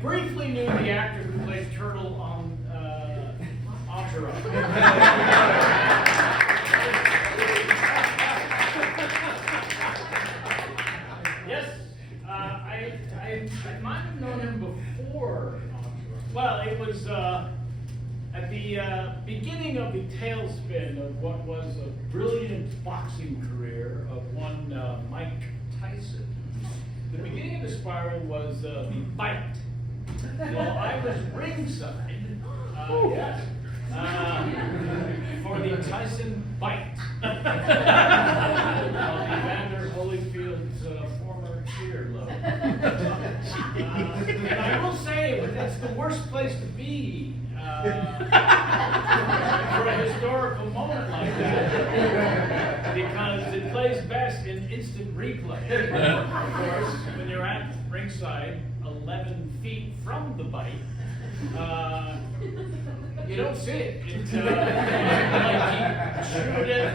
briefly knew the actor who plays Turtle on Entourage. Yes, I might have known him before Entourage. Well, it was at the beginning of the tailspin of what was a brilliant boxing career of one Mike Tyson. The beginning of the spiral was the bite. Well, I was ringside, yes, for the Tyson bite. Evander Holyfield's former cheerleader. And I will say, that's the worst place to be for a historical moment like that, because it plays best in instant replay. Of course, when you're at ringside, 11 feet from the bite, you don't see it. It's like you shoot it,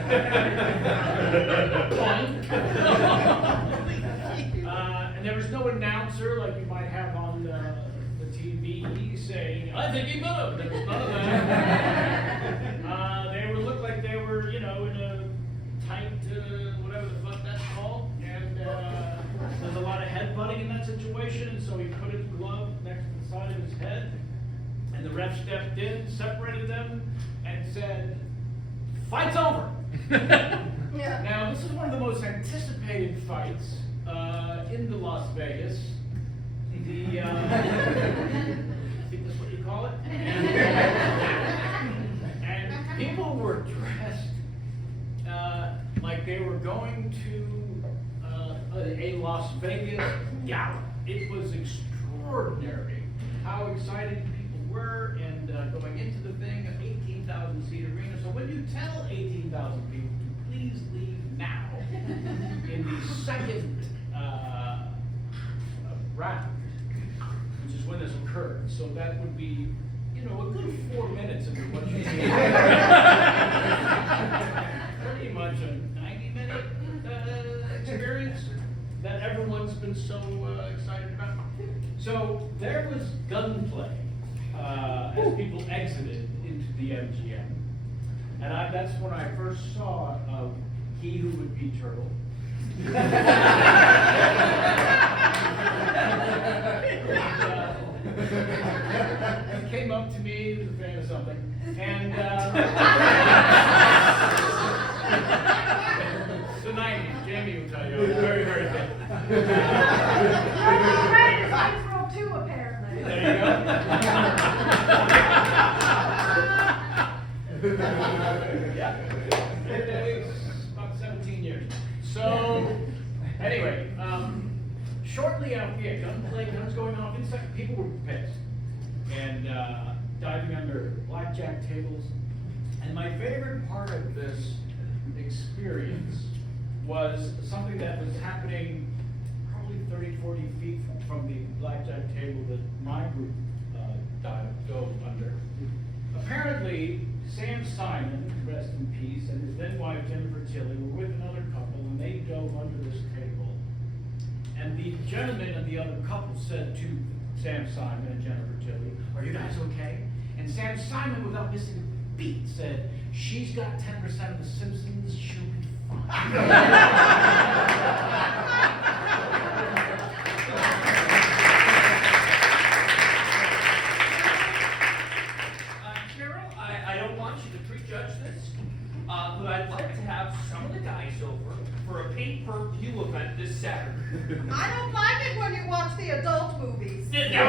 and there was no announcer like you might have on the TV saying, "I think he beat him." There was none of that. They looked like they were, in a tight, whatever the fuck that's called, and there's a lot of headbutting in that situation, and so he put his glove next to the side of his head, and the ref stepped in, separated them, and said, "Fight's over." Yeah. Now, this is one of the most anticipated fights in the Las Vegas. I think that's what you call it. And people were dressed like they were going to a Las Vegas gala. It was extraordinary how excited people were, and going into the thing, an 18,000 seat arena. So when you tell 18,000 people to please leave now, in the second round, which is when this occurred, so that would be, a good 4 minutes into what you see. Pretty much a 90-minute experience that everyone's been so excited about. So there was gunplay as people exited into the MGM, and that's when I first saw He Who Would Be Turtle. He came up to me, he was a fan of something, and it's the 90s, Jamie will tell you, I was very, very thin. I throw two, apparently. There you go. Yeah, it's about 17 years. So, anyway, shortly after, guns going off inside, people were pissed and diving under blackjack tables. And my favorite part of this experience was something that was happening probably 30, 40 feet from the blackjack table that my group dove under. Apparently, Sam Simon, rest in peace, and his then wife Jennifer Tilly were with another couple, and they dove under this table. And the gentleman and the other couple said to Sam Simon and Jennifer Tilly, "Are you guys okay?" And Sam Simon, without missing a beat, said, "She's got 10% of the Simpsons, she'll be fine." Carol, I don't want you to prejudge this, but I'd like to have some of the guys over for a pay-per-view event this Saturday. I don't like it when you watch the adult movies. No, it's not.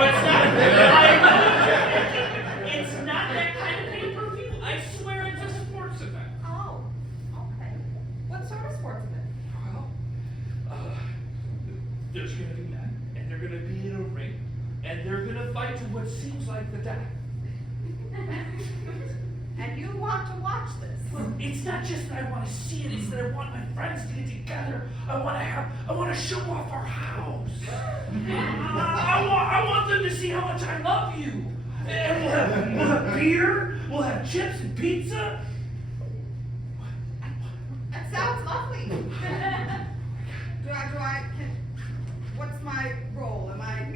It's not that kind of pay-per-view. I swear it's a sports event. Oh, okay. What sort of sports event? Well, there's going to be men, and they're going to be in a ring, and they're going to fight to what seems like the death. And you want to watch this? It's not just that I want to see it, it's that I want my friends to get together. I want to show off our house. I want them to see how much I love you. And we'll have beer, we'll have chips and pizza. That sounds lovely. What's my role? Am I?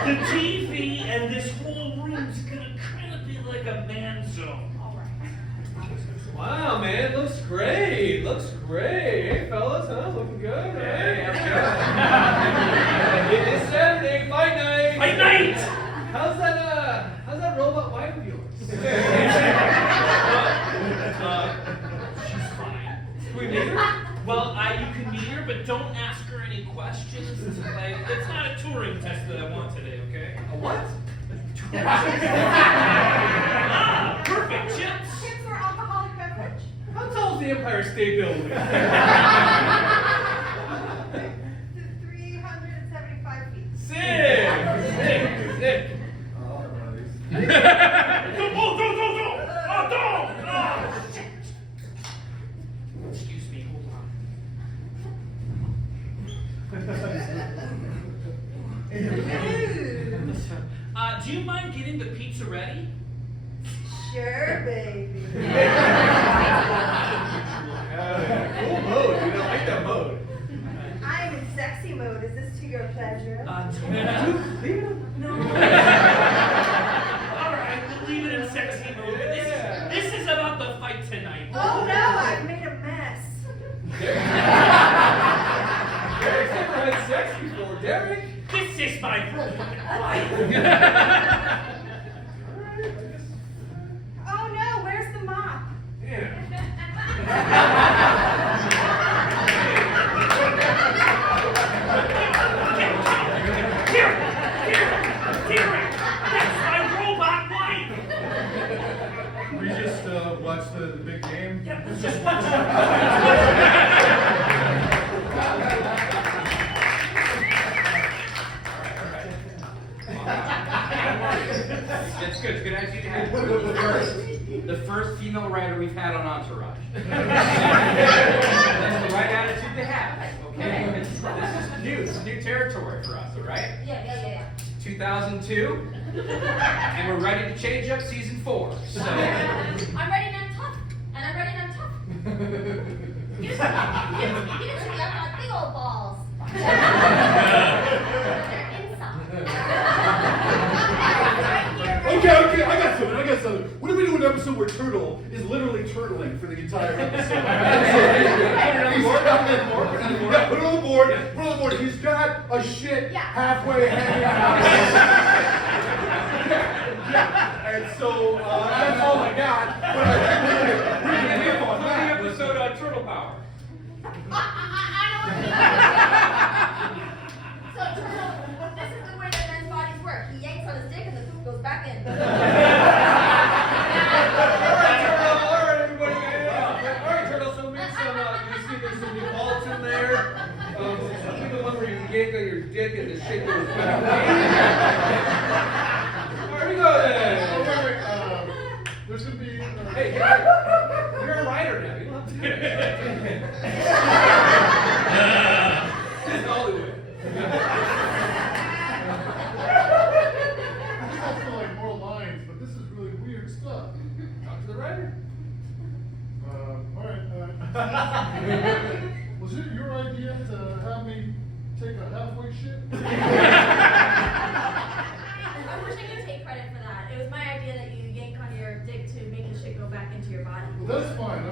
The TV and this whole room's gonna kind of be like a man zone. All right. Wow, man, looks great. Looks great. Hey, fellas, huh? Looking good, right? It is Saturday, fight night. Fight night! How's that robot wife of yours? She's fine. Can we meet her? Well, you can meet her, but don't ask her any questions. Like, it's not a Turing test that I want today, okay? A what? Ah, perfect, chips. Chips or alcoholic beverage? How tall is the Empire State Building? 375 feet. Sick! Go! Oh, don't! Oh, shit. Excuse me, hold on. Do you mind getting the pizza ready? Sure, baby. Cool mode, dude. I like that mode. I'm in sexy mode. Is this to your pleasure? No. Alright, we'll leave it in sexy mode. Yeah. This is about the fight tonight. Oh no, I've made a mess. Derek's never had sex before. Derek? This is my robot wife. Oh no, where's the mop? Yeah. Here! That's my robot wife! We just watched the big game. Yeah, let's just watch it. That's good. It's a good idea to have the first female writer we've had on Entourage. That's the right attitude to have. Okay, this is new. This is new territory for us. All right. Yeah. 2002, and we're ready to change up season 4. So. I'm ready and I'm tough. And I'm ready and I'm tough. You didn't see me, I've got big old balls. They're inside. Okay, I got something. What if we do an episode where Turtle is literally turtling for the entire episode? Yeah, put it on the board. He's got a shit halfway hanging out. Yeah, and so that's all I got. But I think we can live on that. Episode on Turtle Power. I know what you mean. So, Turtle, this is the way that men's bodies work. He yanks on his dick and the poop goes back in. All right, everybody. All right, Turtle. So make some. You see, there's some new bolts in there. Do the one where you yank on your dick and the shit goes back. All right, we go then. There's gonna be. Hey, you're a writer now. You don't have to do that. It's Hollywood. I feel like more lines, but this is really weird stuff. Talk to the writer. All right. Was it your idea to have me take a halfway shit? I wish I could take credit for that. It was my idea that you yank on your dick to make the shit go back into your body. Well, that's fine.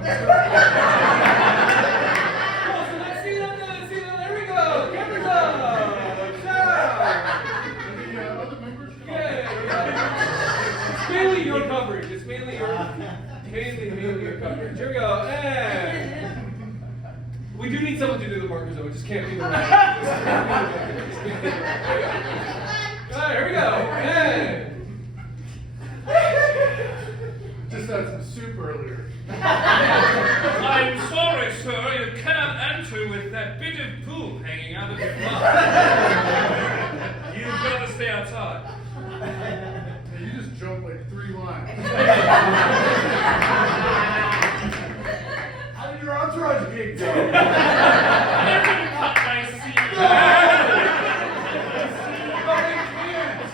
Oh, so let's see that. There we go. Cameras up. The other members? It's mainly your coverage. Mainly your coverage. Here we go. And we do need someone to do the markers though. It just can't be the right. All right, here we go. And Just had some soup earlier. I'm sorry, sir. You cannot enter with that bit of poop hanging out of your mouth. You've got to stay outside. Hey, you just jumped like 3 lines. How did your entourage gig go? I didn't cut my scene.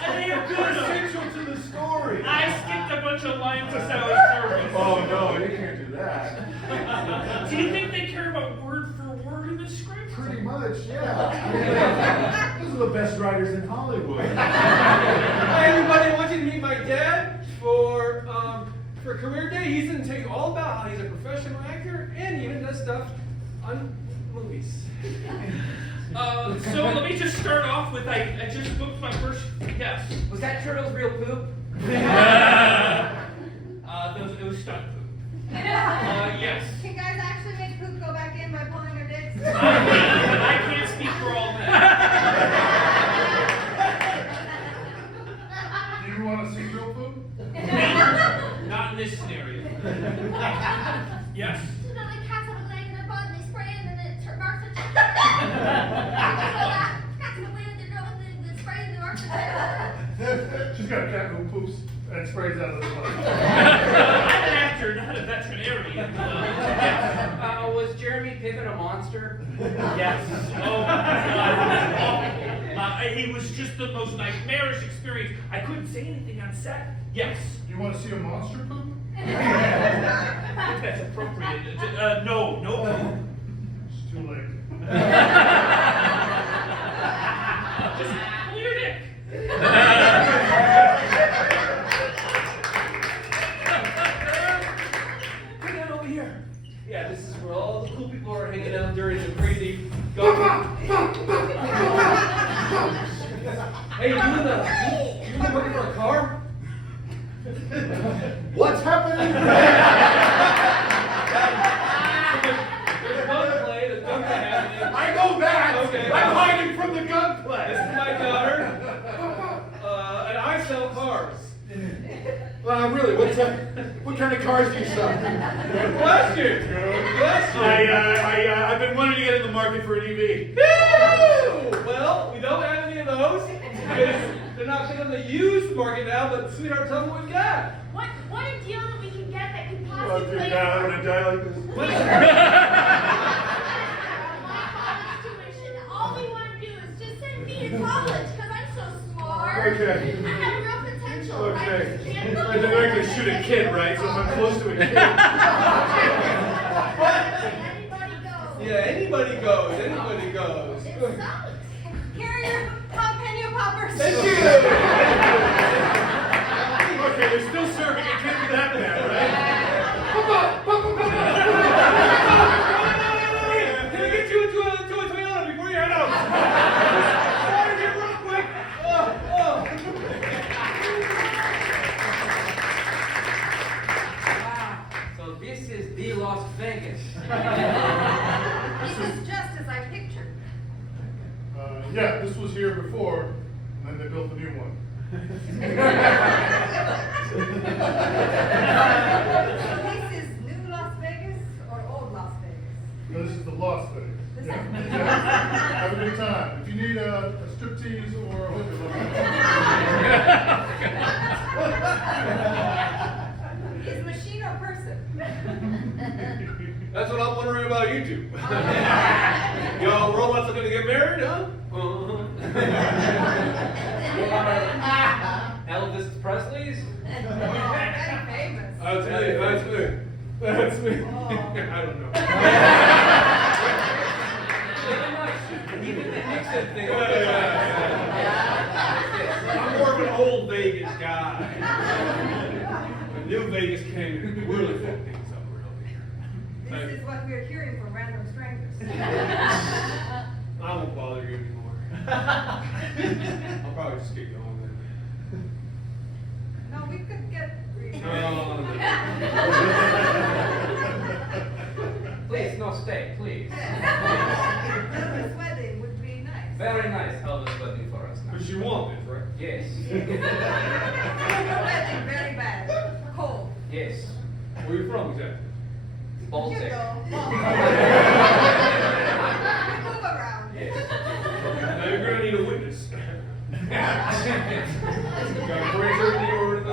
And they are good. Essential to the story. I skipped a bunch of lines as I was nervous. Oh no, you can't do that. Do you think they care about word for word in the script? Pretty much, yeah. There's a are the best riders in Hollywood. Hi everybody, I want you to meet my dad for career day. He's gonna tell you all about how he's a professional actor and he even does stuff on movies. So let me just start off with I just booked my first guest. Was that turtle's real poop? It was stunt poop. Yes. Can guys actually make poop go back in by pulling their dicks? I can't speak for all men. Do you want to see real poop? Not in this scenario. Yes. You know, like cats have a gland in their butt and they spray it and then it marks their chest. Cats have a gland in their nose and they spray it and it marks their chest. She's got a cat who poops and sprays out of the butt. I'm an actor, not a veterinarian. Yes. Was Jeremy Piven a monster? Yes. Oh my God. He was just the most nightmarish experience. I couldn't say anything on set. Yes. Do you want to see a monster poop? I think that's appropriate. No poop. It's too late. Just clear dick. Come down over here. Yeah, this is where all the cool people are hanging out during the crazy go. Hey, you in the working for a car? What's happening? There's gunplay, there's gunplay happening. I know that. Okay. I'm hiding from the gunplay. This is my daughter. And I sell cars. Really, what kind of cars do you sell? Good question. Good question. I've been wanting to get in the market for an EV. Woo! Well, we don't have any of those because they're not big on the used market now, but sweetheart, tell me what we got. What a deal that we can get that could Oh, possibly dude, now I'm gonna die like this. my college tuition. All we want to do is just send me to college because I'm so smart. Okay. I have real potential. Okay. I just can't I don't actually shoot a kid, right? So if I'm close to a kid. Anybody goes. Yeah, anybody goes. Anybody goes. It sucks. Here are your jalapeno poppers. Thank you. Okay, they're still serving. It can't be that bad, right? Can I get you into a Toyota before you head out? Sorry, here real quick. So this is the Las Vegas. This is just as I pictured. Yeah, this was here before, and then they built a new one. So this is new Las Vegas or old Las Vegas? No, this is the Las Vegas. This Yeah. is- Yeah. Have a good time. If you need a striptease or a hooker, Is machine or person? That's what I'm wondering about you two. Y'all robots looking to get married, huh? Elvis Presley's? Oh, very famous. That's me. That's me. That's me. Oh. I don't know. Even the Nixon thing. I'm more of an old Vegas guy. The new Vegas came and really fucked things up real here. This is what we're hearing from random strangers. I won't bother you anymore. I'll probably just keep going then. No, we could get. Please, no, stay, please. Elvis wedding would be nice. Very nice Elvis wedding for us now. But you want this, right? Yes. Wedding very bad. Cold. Yes. Where you from exactly? Baltic. You know. Move around. Yes. Now you're gonna need a witness. Got a brazier in the order to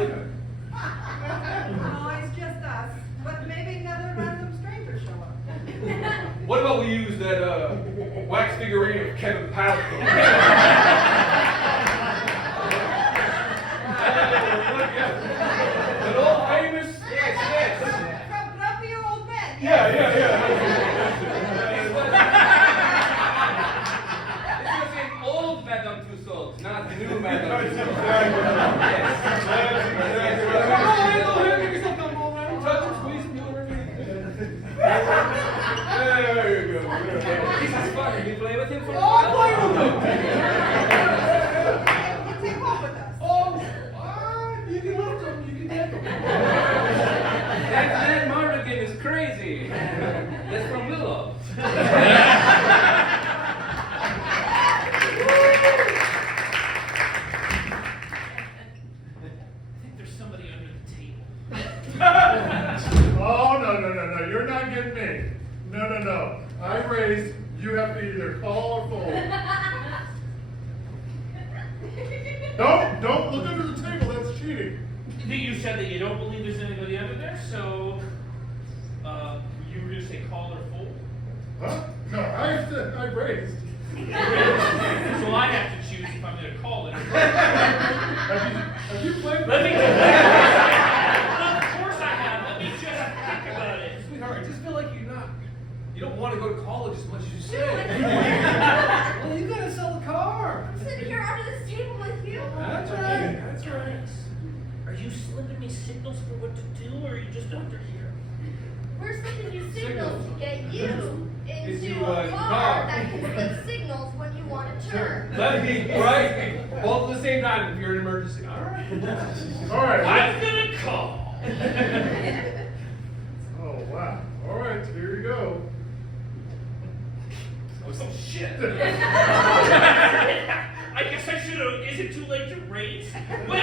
No, it's just us. But maybe another random stranger show up. What about we use that wax figurine of Kevin Pollak? An old famous. Yes. From grumpier old men. Yeah. This was an old Madame There you go. This is fun. You play with him for a Oh, while? play with him. You take home with us. Oh, you can lift him, you can take him. That man Mardigan is crazy. That's from Willow. I think there's somebody under the table. Oh, no, you're not getting me. No. I raised, you have to either call or fold. Don't look under the table, that's cheating. You said that you don't believe there's anybody under there, so you were gonna say call or fold? Huh? No, I said I raised. So I have to choose if I'm gonna call it or fold. Have you played? Let me Well, of course I have. Let me just think about it. Sweetheart, I just feel like you don't want to go to college as much as you say. Well, you gotta sell the car. I'm sitting here under this table with you. That's right. Are you slipping me signals for what to do, or are you just under here? We're sending you signals to get you into Into a a car car. that can send signals when you want to turn. That'd be right. Both at the same time if you're in an emergency. All right. All right. I'm gonna call. Oh, wow. All right, here you go. Oh shit! I guess I should have. Is it too late to raise? Wait, No.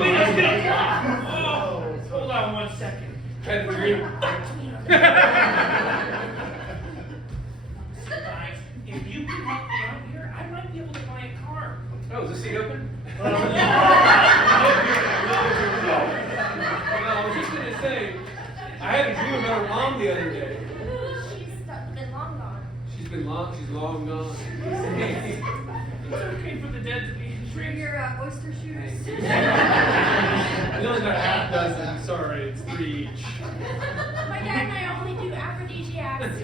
wait, I was gonna call. Oh, hold on 1 second. Had a dream. Guys, if you can help me out here, I might be able to buy a car. Oh, is the seat open? I was just gonna say, I had a dream about her mom the other day. Been long gone. She's long gone. It's okay for the dead to be in For dreams. your oyster shooters. We only got half dozen. Sorry, it's 3 each. My dad and I only do aphrodisiacs.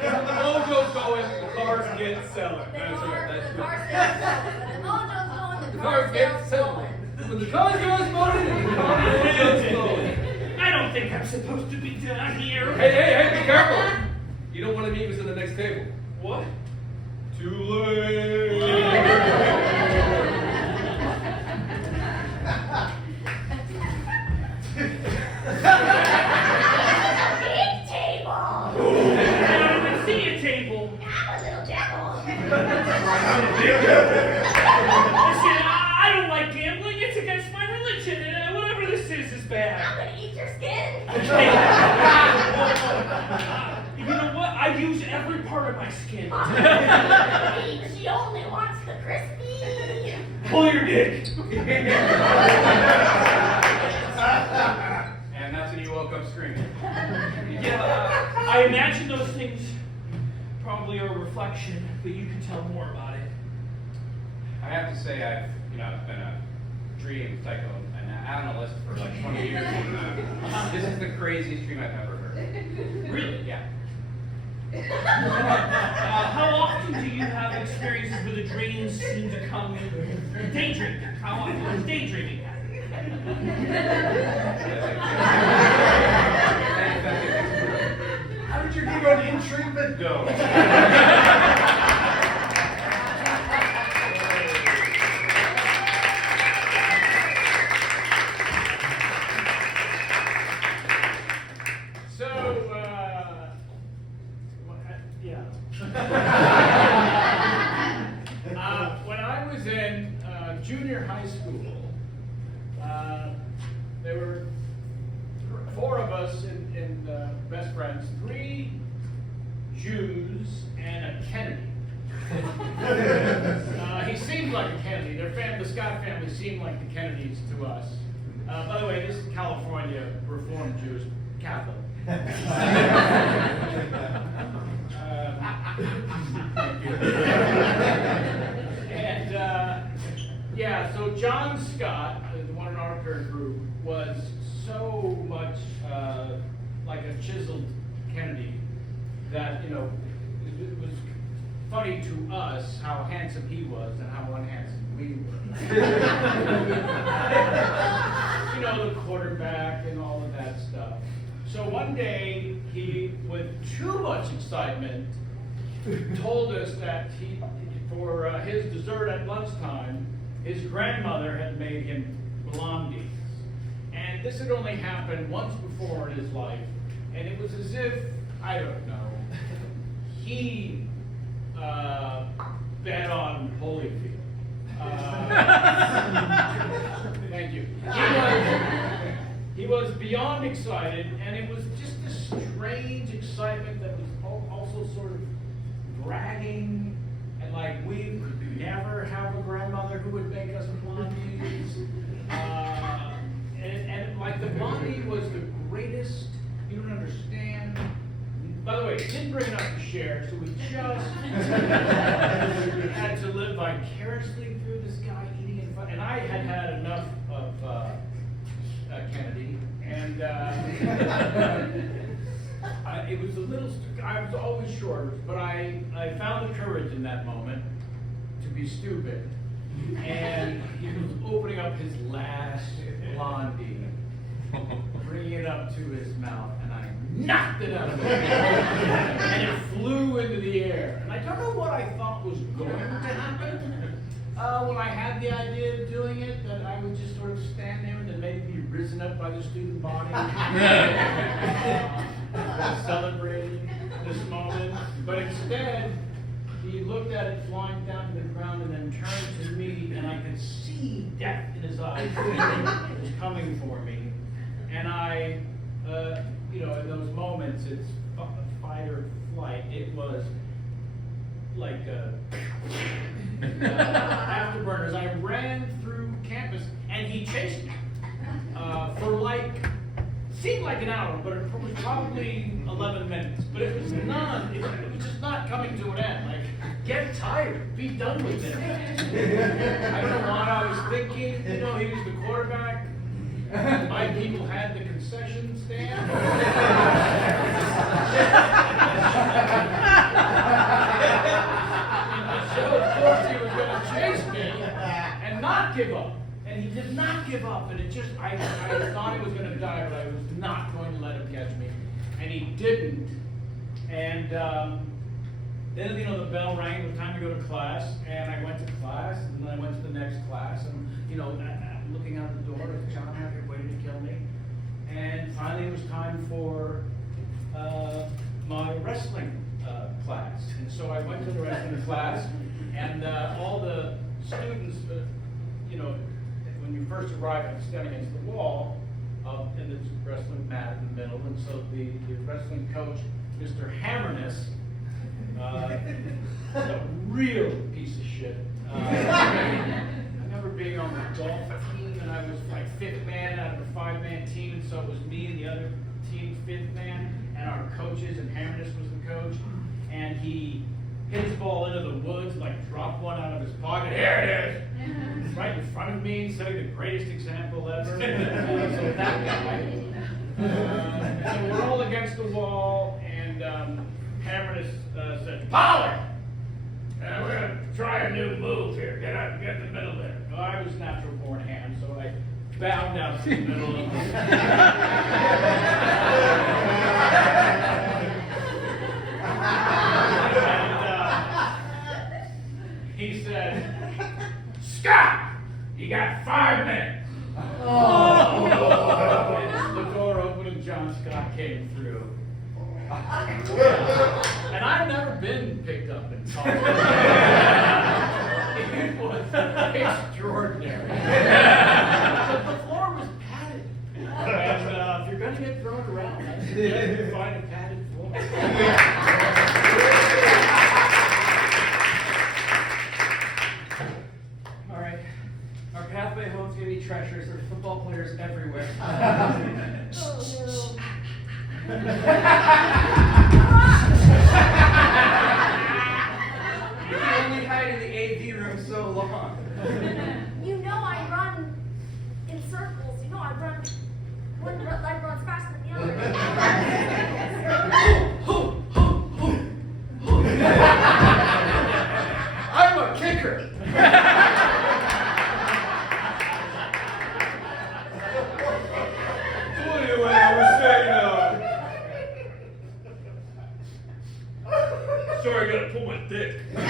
The mojo's going, the cars get selling. The That's right. That's car right. sales going. When the mojo's going, The the cars car get sales selling. going. When the cars goes motoring, the car goes flowing. I don't think I'm supposed to be down here. Hey, be careful. You don't want to meet us at the next table. What? Too late. Big table. I don't even see a table. I'm a little devil. Listen, I don't like gambling. It's against my religion. And whatever this is bad. I'm gonna eat your skin. You know what? I use every part of my skin. She only wants the crispy. Pull your dick. And that's when you woke up screaming. Yeah, I imagine those things probably are a reflection, but you can tell more about it. I have to say, I've been a dream psycho and analyst for like 20 years. And, this is the craziest dream I've ever heard. Really? Yeah. How often do you have experiences where the dreams seem to come daydreaming? How often is daydreaming? How did your dream on in treatment go? So, yeah. When I was in junior high school, there were 4 of us in best friends, 3 Jews and a Kennedy. He seemed like a Kennedy. The Scott family seemed like the Kennedys to us. By the way, this is California Reformed Jewish Catholic. And yeah, so John Scott, the one in our peer group, was so much like a chiseled Kennedy that it was funny to us how handsome he was and how unhandsome we were. you know, the quarterback and all of that stuff. So one day, he, with too much excitement, told us that for his dessert at lunchtime, his grandmother had made him blondies. And this had only happened once before in his life, and it was as if, I don't know, he bet on Holyfield. Thank you. He was beyond excited, and it was just this strange excitement that was also sort of bragging, and like we would never have a grandmother who would make us blondies. And like the blondie was the greatest, you don't understand. By the way, it didn't bring enough to share, so we just had to live vicariously through this guy eating in front. And I had had enough of Kennedy, and it was a little. I was always short, but I found the courage in that moment to be stupid. And he was opening up his last blondie, bringing it up to his mouth, and I knocked it out of his mouth, and it flew into the air. And I don't know what I thought was going to happen when I had the idea of doing it, that I would just sort of stand there and then maybe be risen up by the student body, celebrating this moment. But instead, he looked at it flying down to the ground and then turned to me, and I could see death in his eyes. It was coming for me. And I, you know, in those moments, it's fight or flight. It was like afterburners. I ran through campus, and he chased me for like, seemed like an hour, but it was probably 11 minutes. But it was none. It was just not coming to an end. Like, get tired. Be done with it. I don't know what I was thinking. You know, he was the quarterback. My people had the concession stand. So, of course, he was going to chase me and not give up. And he did not give up. And it just, I thought he was going to die, but I was not going to let him catch me. And he didn't. And then, you know, the bell rang. It was time to go to class. And I went to class. And then I went to the next class. And, you know, looking out the door as John had waited to kill me. And finally, it was time for my wrestling class. And so I went to the wrestling class. And all the students, you know, when you first arrive, you stand against the wall, and there's a wrestling mat in the middle. And so the wrestling coach, Mr. Hammerness, a real piece of shit. I remember being on the golf team, and I was like fifth man out of a five-man team, and so it was me and the other team's fifth man, and our coaches, and Hammerness was the coach, and he hit his ball into the woods, like dropped one out of his pocket. Here it is! Right in front of me, setting the greatest example ever. So that guy. So we're all against the wall, and Hammerness said, Pollak! We're going to try a new move here. Get up, get in the middle there. Well, I was natural born hand, so I bowed down to the middle of the he said, Scott, you got 5 minutes. Oh. And the door opened and John Scott came through. And I've never been picked up in college. It was extraordinary. The floor was padded. And if you're going to get thrown around, I suggest you find a padded floor. All right. Our pathway home's going to be treacherous. There's football players everywhere. You can only hide in the AV room so long. You know I run in circles. You know I run. One leg runs faster than the other. I'm a kicker. sorry, I gotta pull my dick. Fuck,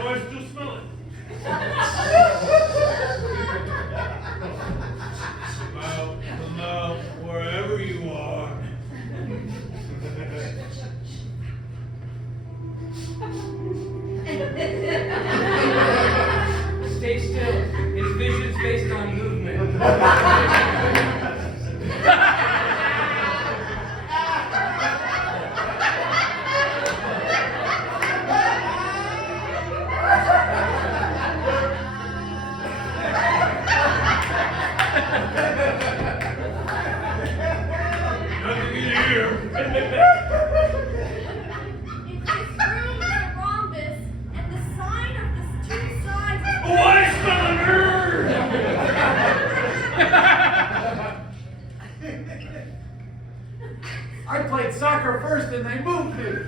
no, I still smell it. Come out, wherever you are. Stay still. His vision's based on movement. Nothing in here. If this room is a rhombus and the sign of the two sides. Oh, I smell a nerd! I played soccer first and they moved it.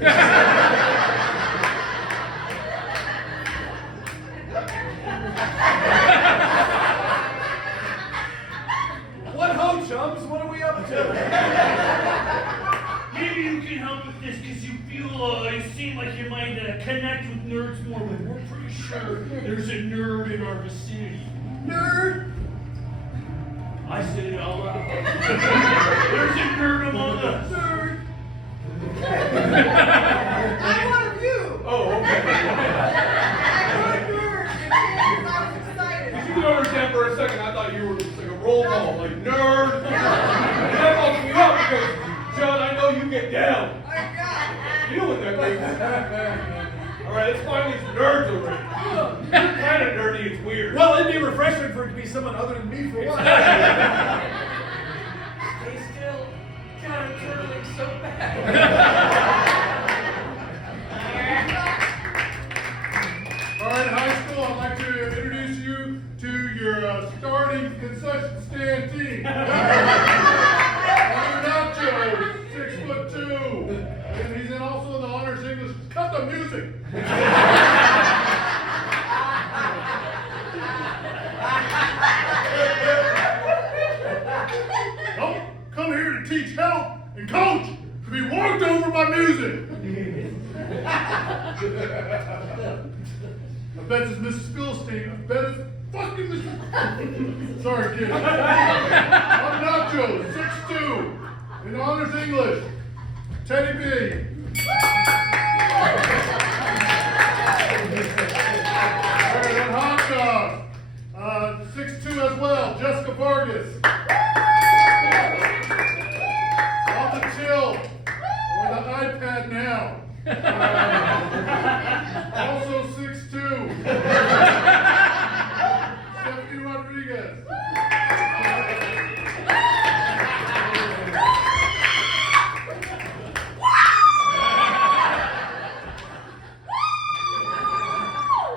What ho, chums? What are we up to? Maybe you can help with this because you seem like you might connect with nerds more, but we're pretty sure there's a nerd in our vicinity. Nerd! I said it all out. There's a nerd among us. Nerd! I'm one of you. Oh, okay. I'm a nerd. I was excited. You should understand for a second, I thought you were just like a roll call, like nerd. And that woke me up because, John, I know you get down. Oh, God. You know what that means. All right, let's find these nerds already. You're kind of nerdy, it's weird. Well, it'd be refreshing for it to be someone other than me for a while. Stay still. God, I'm turtling so bad. All right, high school, I'd like to introduce you to your starting concession stand team. Nacho, 6'2", and he's in also in the honors English. Cut the music. Don't come here to teach help and coach to be walked over by music. I bet it's Mrs. Philstein. I bet it's fucking Mrs. Sorry, kid. I'm Nacho, 6'2", in honors English. Teddy B. Alright, and hot dog. 6'2" as well, Jessica Vargas. On the chill, or the iPad now. Also 6'2". Stephanie Rodriguez.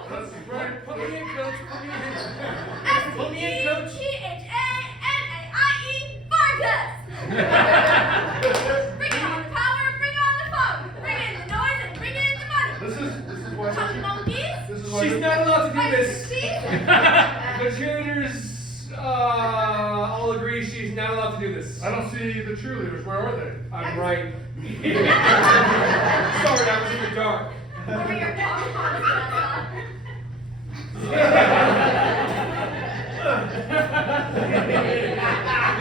That's right. Put me in, coach. Put me in. Put me in, coach. S-T-E-T-H-A-N-A-I-E Vargas! Bring on the power, bring on the fun, bring in the noise and bring in the money. This is why Chunk monkeys, this is why She's not allowed to do spicy this. cheese. The cheerleaders all agree she's not allowed to do this. I don't see the cheerleaders. Where are they? I'm right. Sorry, I was in the dark. Over your pom-poms, Vanessa.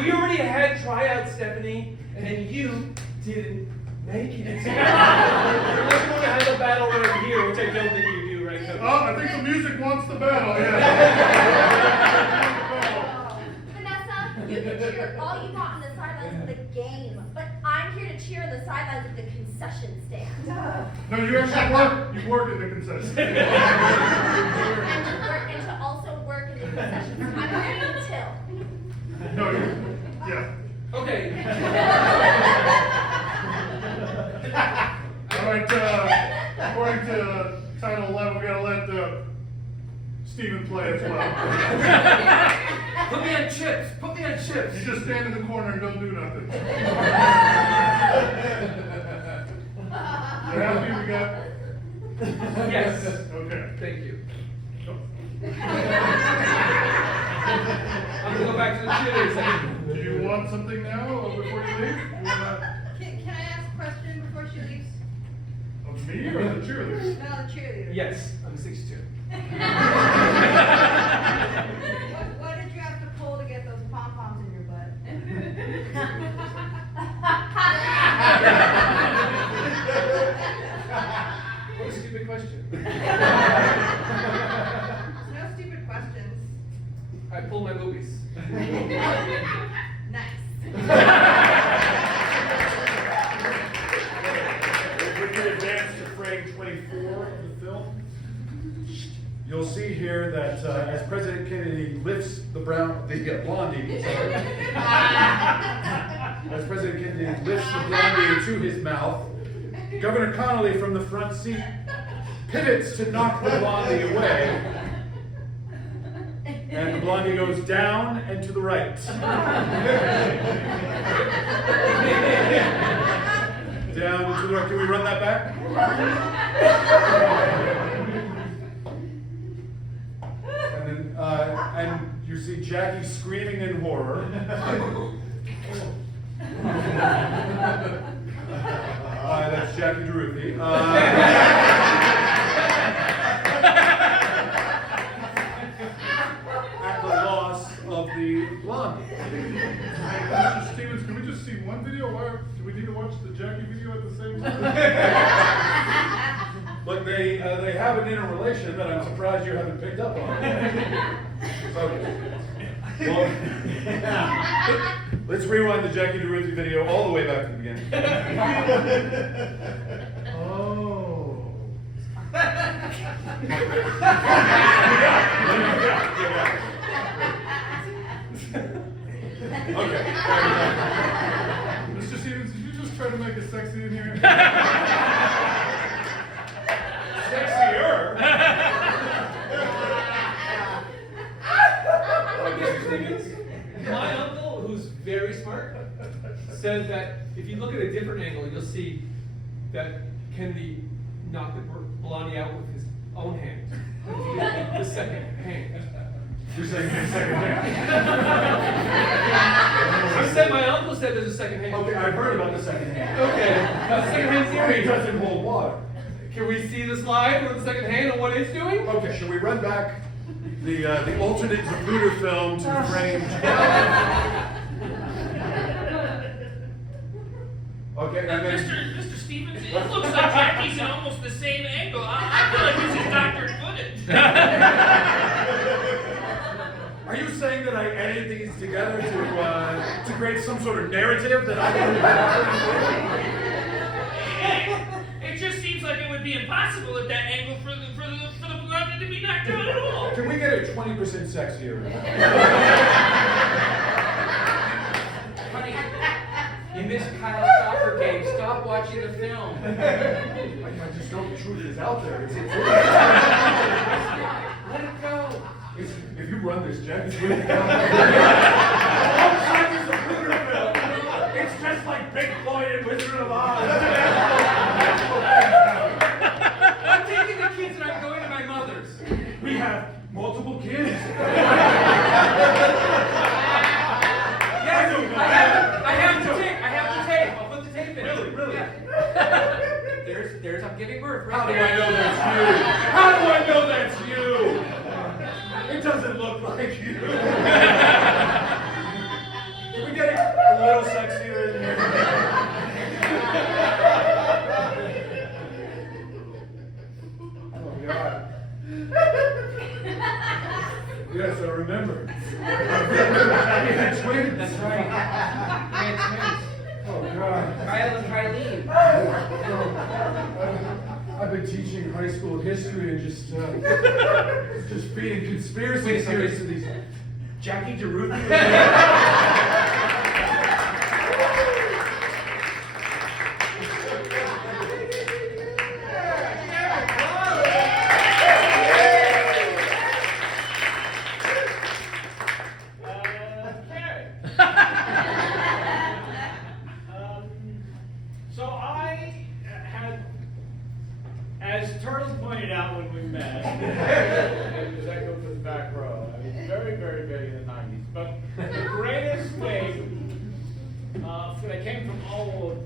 We already had tryouts, Stephanie, and you didn't make it. Unless you want to have a battle right here, which I don't think you do, right, Coach? Oh, I think the music wants the battle. Yeah. Vanessa, you can cheer all you want on the sidelines of the game, but I'm here to cheer on the sidelines of the concession stand. No, you actually work. You work in the concession. And to also work in the concession stand. I'm ready until. No, you. Yeah. Okay. All right. According to Title 11, we gotta let Stephen play as well. Put me on chips. Put me on chips. You just stand in the corner and don't do nothing. You happy? We got. Yes. Okay. Thank you. I'm gonna go back to the cheerleaders. Do you want something now or before you leave? You wanna... Can I ask a question before she leaves? Me or the cheerleader? No, the cheerleader. Yes, I'm 6'2". What did you have to pull to get those pom-poms in your butt? What a stupid question. There's no stupid questions. I pulled my boobies. Nice. If we could advance to frame 24 of the film, you'll see here that as President Kennedy lifts the blondie, sorry. As President Kennedy lifts the blondie into his mouth, Governor Connolly from the front seat pivots to knock the blondie away, and the blondie goes down and to the right. Down and to the right. Can we run that back? And then, and you see Jackie screaming in horror. That's Jackie DeRuthi. At the loss of the blondie. Mr. Stevens, can we just see one video? Why do we need to watch the Jackie video at the same time? But they have an interrelation that I'm surprised you haven't picked up on. Well, let's rewind the Jackie DeRuthi video all the way back to the beginning. Oh. Okay. Mr. Stevens, did you just try to make it sexy in here? Sexier. Mr. Stevens, my uncle, who's very smart, said that if you look at a different angle, you'll see that Kennedy knocked the blondie out with his own hand. The second hand. You're saying the second hand. I said my uncle said there's a second hand. Okay, I've heard about the second hand. Okay, the second hand It theory. doesn't hold water. Can we see the slide with the second hand and what it's doing? Okay, should we run back the alternate Zapruder film to frame? Okay, and then Mr. Stevens, it looks like Jackie's in almost the same angle. I feel like this is doctored footage. are you saying that I edited these together to create some sort of narrative that I don't have? It just seems like it would be impossible at that angle for the blondie to be knocked out at all. Can we get a 20% sexier? Honey, you missed Kyle's soccer game. Stop watching the film. I just know the truth is out there. It's Let it go. if you run this, Jack, it's really It's just like Big Floyd and Wizard of Oz. I'm taking the kids and I'm going to my mother's. We have multiple kids. Yes, I have the tape. I'll put the tape in. Really? Yeah. There's I'm giving birth How right do there. I know that's you? How do I know that's you? It doesn't look like you. Can we get it a little sexier in here? Oh God. Yes, I remember. We had twins. That's right. We had twins. Oh God. Kyle and Kylene. I've been teaching high school history and just feeding conspiracy Wait a second. theories to these. Jackie DeRuthi. So I had, as Turtle pointed out when we met, it was echoed to the back row. I mean, very, very big in the 90s. But the greatest wave that came from all of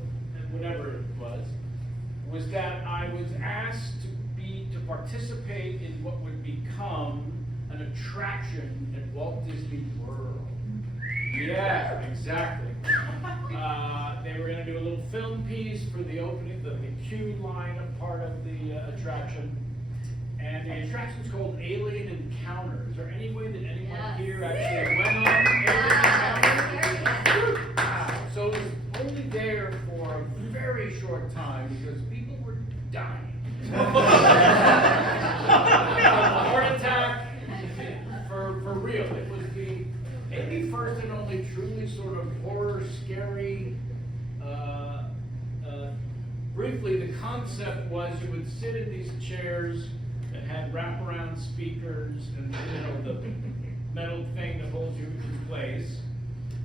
whatever it was was that I was asked to participate in what would become an attraction at Walt Disney World. Yeah, exactly. They were gonna do a little film piece for the opening, the queue line part of the attraction. And the attraction's called Alien Encounter. Is there any way that anyone Yes. here actually went on Alien Encounter? Wow. So it was only there for a very short time because people were dying. Heart attack, for real. It was the maybe first and only truly sort of horror, scary. Briefly, the concept was you would sit in these chairs that had wraparound speakers and the metal thing that holds you in place.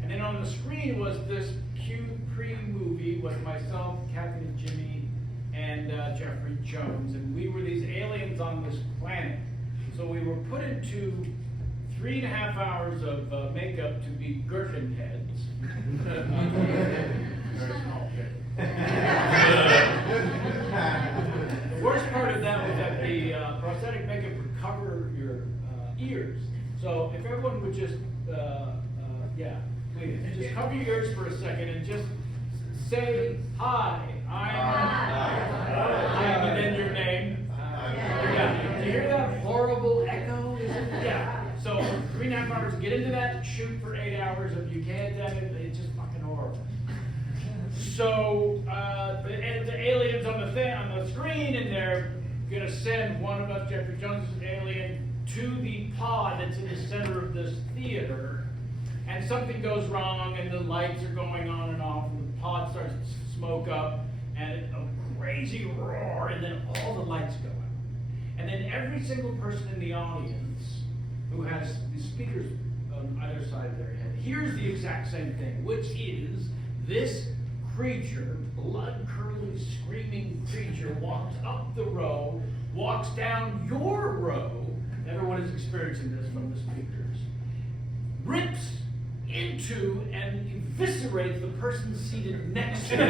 And then on the screen was this cute pre-movie with myself, Kathy and Jimmy, and Jeffrey Jones, and we were these aliens on this planet. So we were put into 3.5 hours of makeup to be gherkin heads. Very small kid. The worst part of that was that the prosthetic makeup would cover your ears. So if everyone would just, yeah, please, just cover your ears for a second and just say, hi, I'm, and then your name. Yeah, do you hear that horrible echo? Yeah, so 3.5 hours, get into that, shoot for 8 hours. If you can't, then it's just fucking horrible. So the aliens on the screen, and they're gonna send one of us, Jeffrey Jones' alien, to the pod that's in the center of this theater, and something goes wrong, and the lights are going on and off, and the pod starts to smoke up, and a crazy roar, and then all the lights go out, and then every single person in the audience who has the speakers on either side of their head hears the exact same thing, which is this creature, blood-curdling, screaming creature, walks up the row, walks down your row. Everyone is experiencing this from the speakers. Rips into and eviscerates the person seated next to them.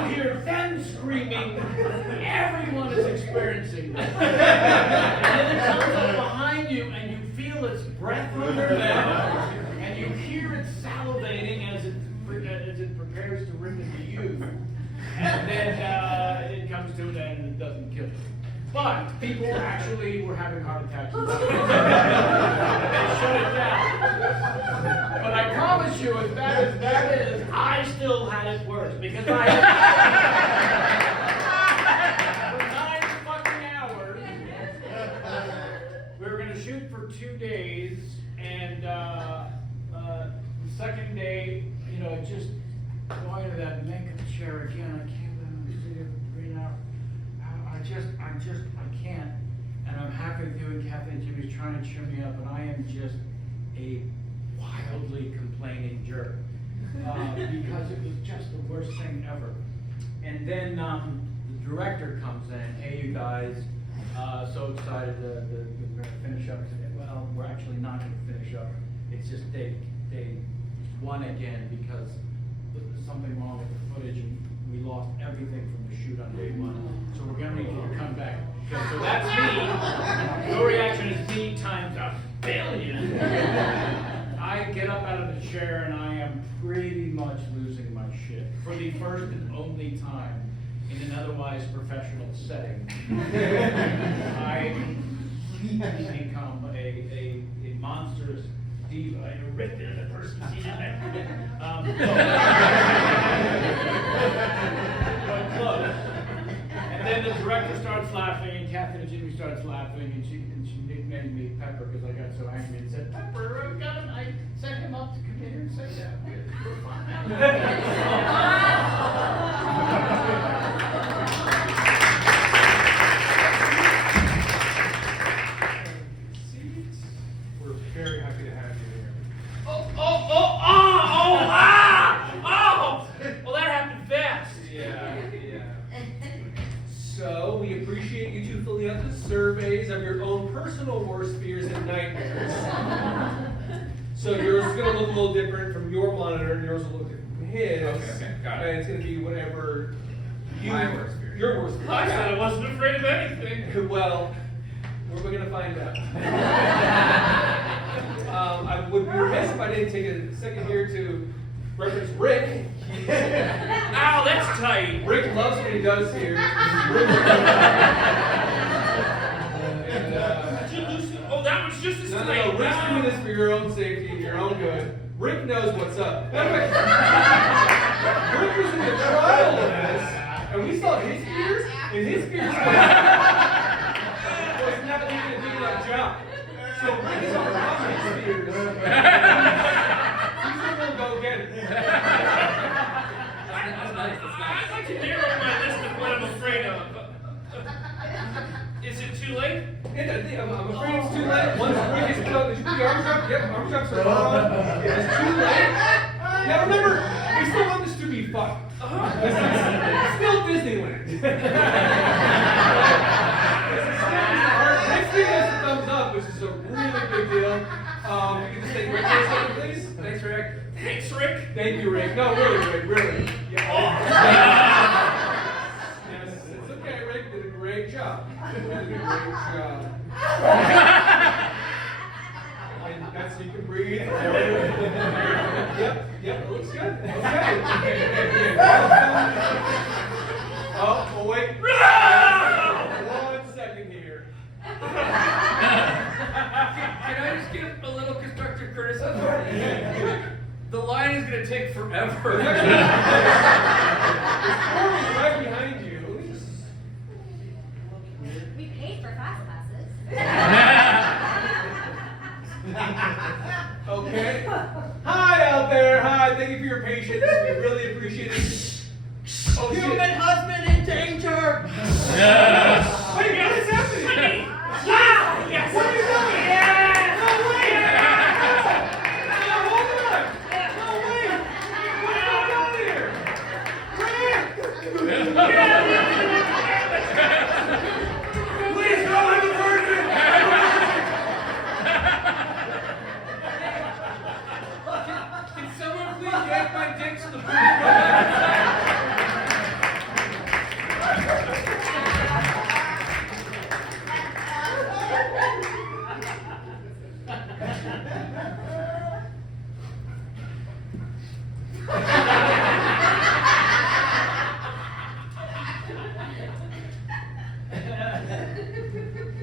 You hear them screaming. Everyone is experiencing this. And then it comes up behind you, and you feel its breath under them, and you hear it salivating as it prepares to rip into you, and then it comes to an end and it doesn't kill you. But people actually were having heart attacks. And they shut it down. But I promise you, as bad as that is, I still had it worse because I for 9 fucking hours. We were going to shoot for 2 days, and the second day, you know, just going to that makeup chair again. I can't let them sit here for 3 hours. I can't. And I'm halfway through, and Kathy and Jimmy's trying to cheer me up, and I am just a wildly complaining jerk. Because it was just the worst thing ever. And then the director comes in, hey you guys, so excited to finish up. Well, we're actually not going to finish up. It's just day 1 again because there's something wrong with the footage, and we lost everything from the shoot on day 1. So we're gonna need you to come back. Okay, so that's me. Your reaction is me times 1,000,000,000. I get up out of the chair and I am pretty much losing my shit for the first and only time in an otherwise professional setting. I become a monstrous diva and a rip into the person seated next to me. But close. And then the director starts laughing, and Kathy and Jimmy starts laughing, and she nicknamed me Pepper because I got so angry and said, Pepper, I've got him. I set him up to come here and say that. We're We're very happy to have you here. Well, that happened fast. Yeah. So, we appreciate you two filling out the surveys of your own personal worst fears and nightmares. So yours is going to look a little different from your monitor, and yours will look different from his. Okay, got it. And it's going to be whatever My worst fear. Your worst fear. I said I wasn't afraid of anything. Well, we're gonna find out. I would be remiss if I didn't take a second here to reference Rick. Ow, that's tight. Rick loves what he does here. And, Did you loosen? Oh, that was just as no, tight. no, Rick's doing this for your own safety and your own good. Rick knows what's up. Matter of fact, Rick was in the trial of this, and we saw his fears, and his fears was not even a big enough job. So Rick is overcoming his fears. He's gonna go get it. That's nice. I'd like to narrow my list of what I'm afraid of. Is it too late? I'm afraid it's too late. Once Rick is done, did you put the arms up? Yep, arms up, sir. It is too late. Now remember, we still want this to be fun. This is still Disneyland. Next thing is a thumbs up, which is a really big deal. You can just thank Rick for a second, please. Thanks, Rick. Thanks, Rick. Thank you, Rick. No, really, Rick, really. Yeah. Yes, it's okay, Rick. Did a great job. Did a great job. And that's so you can breathe. Yep, it looks good. Okay. Oh, wait. 1 second here. Can I just give a little constructive criticism? The line is gonna take forever. The score is right behind you. We paid for fast passes. Okay. Hi out there. Hi. Thank you for your patience. We really appreciate it. Oh, Human shit. husband in danger! Wait, what is happening? Wow! Yes! What are you doing? Yes! No, wait! No, hold on! No, wait! What's going on here? Please go have a virgin! Can someone please yank my dick to the booth?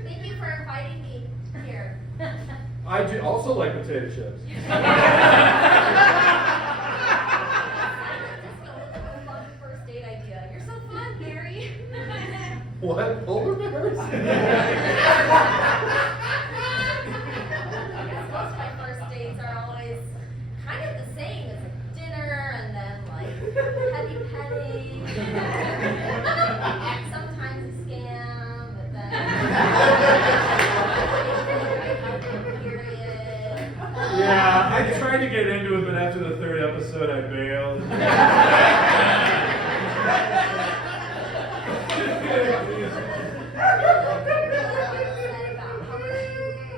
Thank you for inviting me here. I do also like potato chips. Disco is a fun first date idea. You're so fun, Gary. What? Polar bears? I guess most of my first dates are always kind of the same. It's like dinner and then like heavy petting. Sometimes a scam, but period. Yeah, I tried to get into it, but after the 3rd episode, I bailed.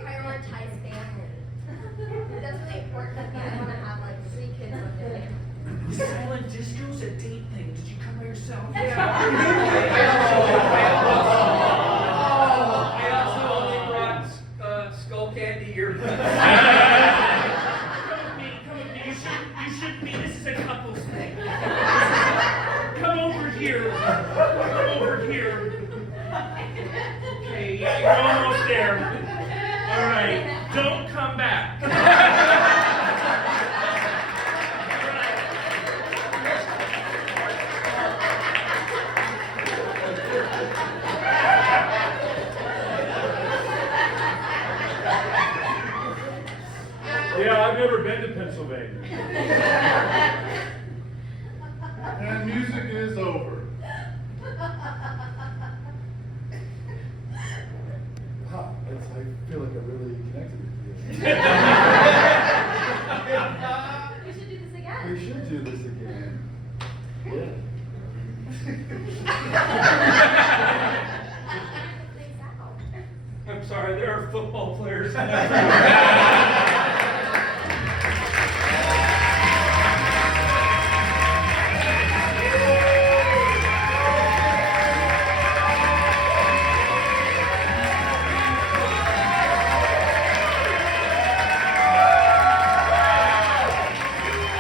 Prioritize family. That's really important to me. I want to have like 3 kids one day. Silent disco's a date thing. Did you come by yourself? I also only brought skull candy here. Come with me. You shouldn't be. This is a couple's thing. Come over here. Come over here. Okay, yeah, you're almost there. All right, don't come back. Yeah, I've never been to Pennsylvania. And music is over. Wow, I feel like I really connected with you. We should do this again. We should do this again. Things out. I'm sorry, there are football players.